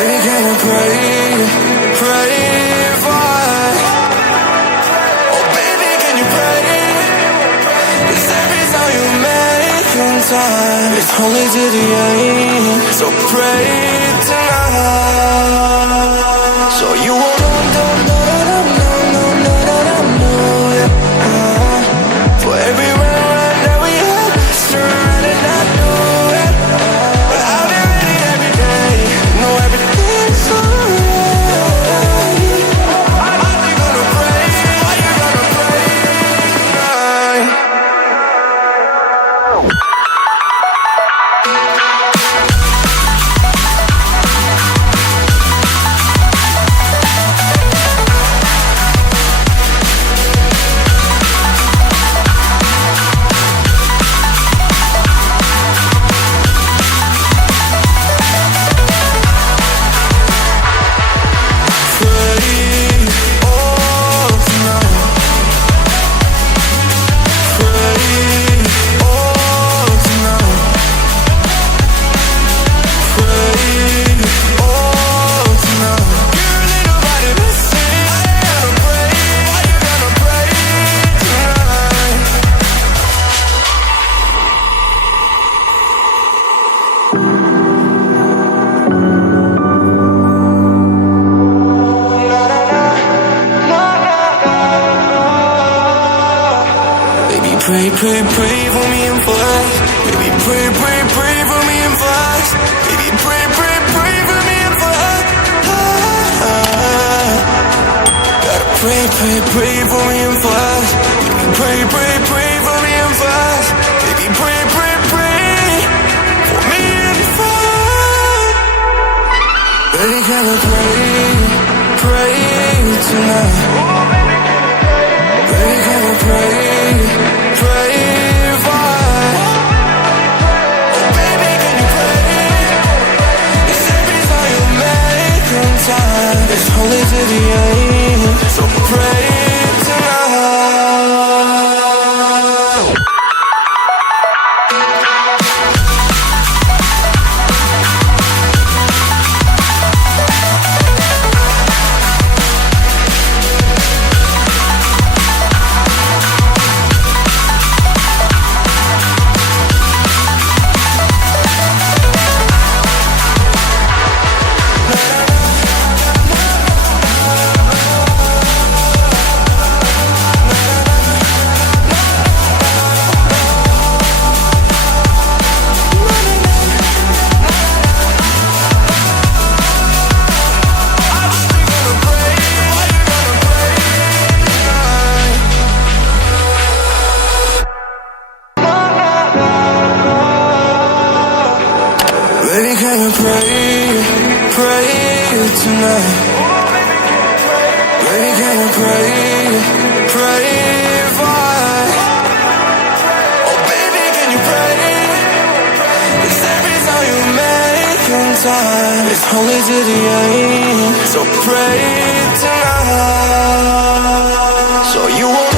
Baby, can you pray, pray for? Oh baby, can you pray? 'Cause every time you make in time, it's only to the end. So pray tonight. So you won't for every round that we had, turn and I knew it. But I'll be ready every day, know everything's alright. Are you gonna pray? Are you gonna pray tonight? Pray, pray, pray for me and fast. Baby, pray, pray, pray for me and fast. Baby, pray, pray, pray for me and fast. Gotta pray, pray, pray for me and fast. Baby, pray, pray, pray for me and fast. Baby, pray, pray, pray for me and fast. Baby, can I pray, pray tonight? Baby, can I pray? Pray for. Oh baby, can you pray? 'Cause every time you make in time, it's only to the end. So pray tonight. Baby, can you pray, pray tonight? Baby, can you pray, pray for? Oh baby, can you pray? 'Cause every time you make in time, it's only to the end. So pray tonight. So you won't